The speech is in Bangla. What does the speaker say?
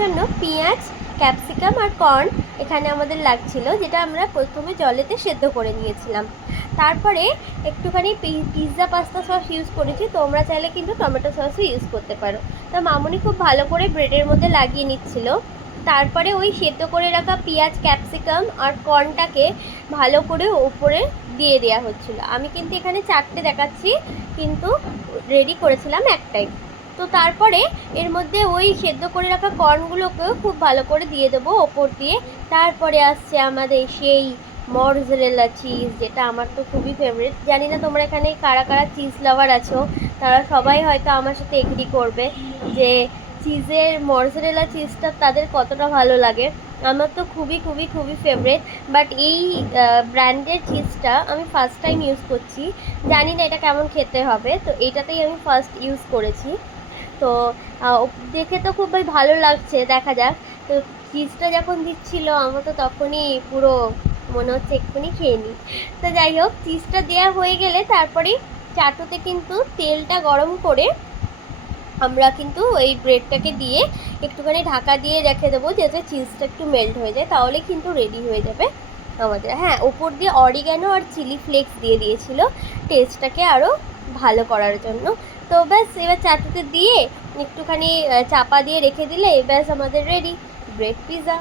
জন্য পেঁয়াজ, ক্যাপসিকাম আর কর্ন এখানে আমাদের লাগছিল, যেটা আমরা প্রথমে জলেতে সেদ্ধ করে নিয়েছিলাম। তারপরে একটুখানি পিৎজা পাস্তা সস ইউজ করেছি, তোমরা চাইলে কিন্তু টমেটো সসও ইউজ করতে পারো। তো মামুনি খুব ভালো করে ব্রেডের মধ্যে লাগিয়ে নিচ্ছিল। তারপরে ওই সেদ্ধ করে রাখা পেঁয়াজ, ক্যাপসিকাম আর কর্নটাকে ভালো করে ওপরে দিয়ে দেওয়া হচ্ছিলো। আমি কিন্তু এখানে 4টে দেখাচ্ছি, কিন্তু রেডি করেছিলাম একটাই। তো তারপরে এর মধ্যে ওই সেদ্ধ করে রাখা কর্নগুলোকেও খুব ভালো করে দিয়ে দেবো ওপর দিয়ে। তারপরে আসছে আমাদের সেই মরজরেলা চিজ, যেটা আমার তো খুবই ফেভারিট। জানি না তোমরা এখানে কারা কারা চিজ লাভার আছো, তারা সবাই হয়তো আমার সাথে এগ্রি করবে যে চিজের মরজরেলা চিজটা তাদের কতটা ভালো লাগে। আমার তো খুবই খুবই খুবই ফেভারিট। বাট এই ব্র্যান্ডের চিজটা আমি ফার্স্ট টাইম ইউজ করছি, জানি না এটা কেমন খেতে হবে, তো এইটাতেই আমি ফার্স্ট ইউজ করেছি। তো দেখে তো খুবই ভালো লাগছে, দেখা যাক। তো চিজটা যখন দিচ্ছিল আমার তো তখনই পুরো মনে হচ্ছে এক্ষুনি খেয়ে নিই। তো যাই হোক, চিজটা দেওয়া হয়ে গেলে তারপরে চাটুতে কিন্তু তেলটা গরম করে আমরা কিন্তু এই ব্রেডটাকে দিয়ে একটুখানি ঢাকা দিয়ে রেখে দেবো, যাতে চিজটা একটু মেল্ট হয়ে যায়, তাহলে কিন্তু রেডি হয়ে যাবে আমাদের। হ্যাঁ, ওপর দিয়ে অরিগ্যানো আর চিলি ফ্লেক্স দিয়ে দিয়েছিল টেস্টটাকে আরও ভালো করার জন্য। তো ব্যাস, এবার চাটুতে দিয়ে একটুখানি চাপা দিয়ে রেখে দিলে ব্যাস আমাদের রেডি ব্রেড পিৎজা।